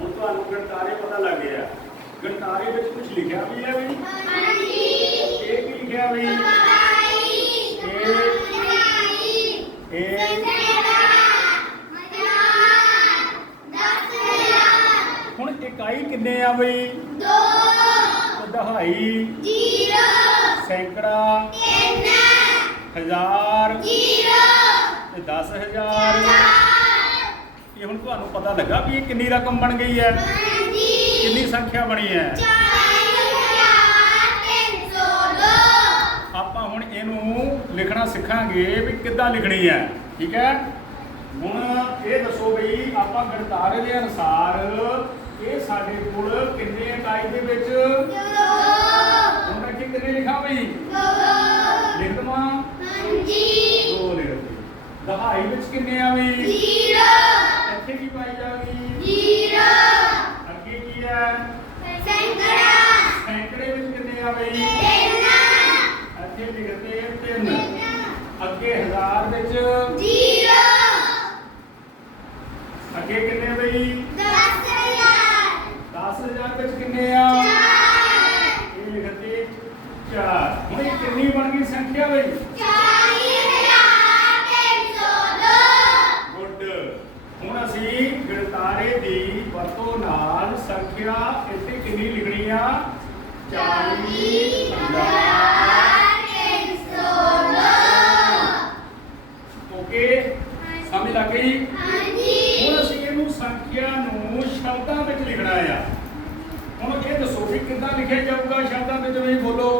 ਹੁਣ ਤੁਹਾਨੂੰ ਗਣਤਾਰੇ ਪਤਾ ਲੱਗ ਗਿਆ। ਗਣਤਾਰੇ ਵਿੱਚ ਕੁਝ ਲਿਖਿਆ ਵੀ ਹੈ ਵੀ? ਹਾਂਜੀ। ਇਹ ਕੀ ਲਿਖਿਆ ਵੀ? ਪੜਾਈ ਇਹ। ਹੁਣ ਇਕਾਈ ਕਿੰਨੇ ਆ ਬਈ? 2 ਦਹਾਈ। 0 ਸੈਂਕੜਾ। 3 ਹਜ਼ਾਰ। 0 ਤੇ 10000 ਇਹ ਹੁਣ ਤੁਹਾਨੂੰ ਪਤਾ ਲੱਗਾ ਵੀ ਇਹ ਕਿੰਨੀ ਰਕਮ ਬਣ ਗਈ ਹੈ। ਕਿੰਨੀ ਸੰਖਿਆ ਬਣੀ ਹੈ। ਆਪਾਂ ਹੁਣ ਇਹਨੂੰ ਲਿਖਣਾ ਸਿੱਖਾਂਗੇ ਵੀ ਕਿੱਦਾਂ ਲਿਖਣੀ ਹੈ। ਠੀਕ ਹੈ? ਹੁਣ ਇਹ ਦੱਸੋ ਬਈ ਆਪਾਂ ਗਣਤਾਰੇ ਦੇ ਅਨੁਸਾਰ ਇਹ ਸਾਡੇ ਕੋਲ ਕਿੰਨੇ ਇਕਾਈ ਦੇ ਵਿੱਚ? ਹੁਣ ਰੱਖੀ ਕਿੰਨੇ ਲਿਖਾਂ ਬਈ? ਲਿਖ ਦਵਾਂ। ਦੇ ਦਹਾਈ ਵਿੱਚ ਕਿੰਨੇ ਆ ਵੀ? 0 ਇੱਥੇ ਕੀ ਪਾਈ ਜਾਗੀ 0 ਅੱਗੇ ਕੀ ਹੈ? ਸੈਂਕੜਾ। ਸੈਂਕੜੇ ਵਿੱਚ ਕਿੰਨੇ ਆ ਵੀ 3 ਇੱਥੇ ਲਿਖਦੇ 3 ਅੱਗੇ ਹਜ਼ਾਰ ਵਿੱਚ? 0 ਸੰਖਿਆ ਇੱਥੇ ਕਿੰਨੀ ਲਿਖਣੀ ਆ? 40000 ਓਕੇ। ਸਮਝ ਲੱਗ ਗਈ? ਹੁਣ ਅਸੀਂ ਇਹਨੂੰ ਸੰਖਿਆ ਨੂੰ ਸ਼ਬਦਾਂ ਵਿੱਚ ਲਿਖਣਾ ਆ। ਹੁਣ ਇਹ ਦੱਸੋ ਵੀ ਕਿੱਦਾਂ ਲਿਖਿਆ ਜਾਊਗਾ ਸ਼ਬਦਾਂ ਵਿੱਚ ਵੀ ਬੋਲੋ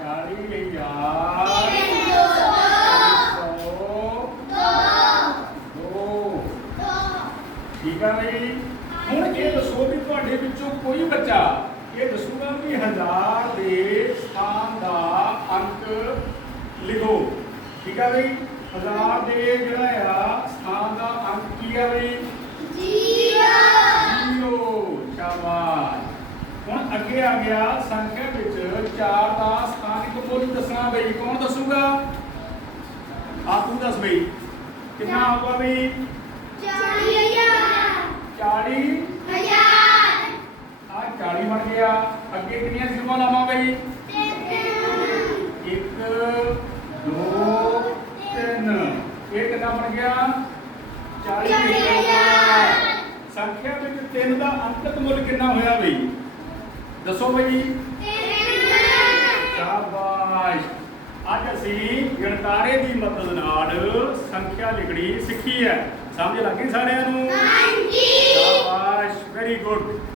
ਚਾਲੀ ਹਜ਼ਾਰ ਸੌ ਦੋ ਠੀਕ ਆ ਬਈ ਹੁਣ ਇਹ ਦੱਸੋ ਵੀ ਤੁਹਾਡੇ ਵਿੱਚੋਂ ਕੋਈ ਬੱਚਾ ਇਹ ਦੱਸੂਗਾ ਵੀ ਹਜ਼ਾਰ ਦੇ ਸਥਾਨ ਦਾ ਅੰਕ ਲਿਖੋ ਠੀਕ ਆ ਬਈ ਹਜ਼ਾਰ ਦੇ ਜਿਹੜਾ ਆ ਸਥਾਨ ਦਾ ਅੰਕ ਕੀ ਆ ਬਈ ਜ਼ੀਰੋ ਸ਼ਾਬਾਸ਼ ਹੁਣ ਅੱਗੇ ਆ ਗਿਆ ਸੰਖਿਆ ਵਿੱਚ 4 ਦਾ ਸਥਾਨਿਕ ਮੁੱਲ ਦੱਸਣਾ ਬਈ ਕੌਣ ਦੱਸੂਗਾ ਆ ਤੂੰ ਦੱਸ ਬਈ ਕਿੰਨਾ ਆਊਗਾ ਬਈ 40 ਆ 40 ਬਣ ਗਿਆ। ਅੱਗੇ ਕਿੰਨੀਆਂ ਸਿਫਾਂ ਲਾਵਾਂ ਬਈ 1 2 3 ਇਹ ਕਿੰਨਾ ਬਣ ਗਿਆ? 40 ਸੰਖਿਆ ਵਿੱਚ 3 ਦਾ ਅੰਕਤ ਮੁੱਲ ਕਿੰਨਾ ਹੋਇਆ ਬਈ? ਦੱਸੋ ਬਈ ਸ਼ਾਬਾਸ਼ ਅੱਜ ਅਸੀਂ ਗਣਤਾਰੇ ਦੀ ਮਦਦ ਨਾਲ ਸੰਖਿਆ ਲਿਖਣੀ ਸਿੱਖੀ ਹੈ। ਸਮਝ ਲੱਗੀ ਸਾਰਿਆਂ ਨੂੰ? ਸ਼ਾਬਾਸ਼ ਵੈਰੀ ਗੁੱਡ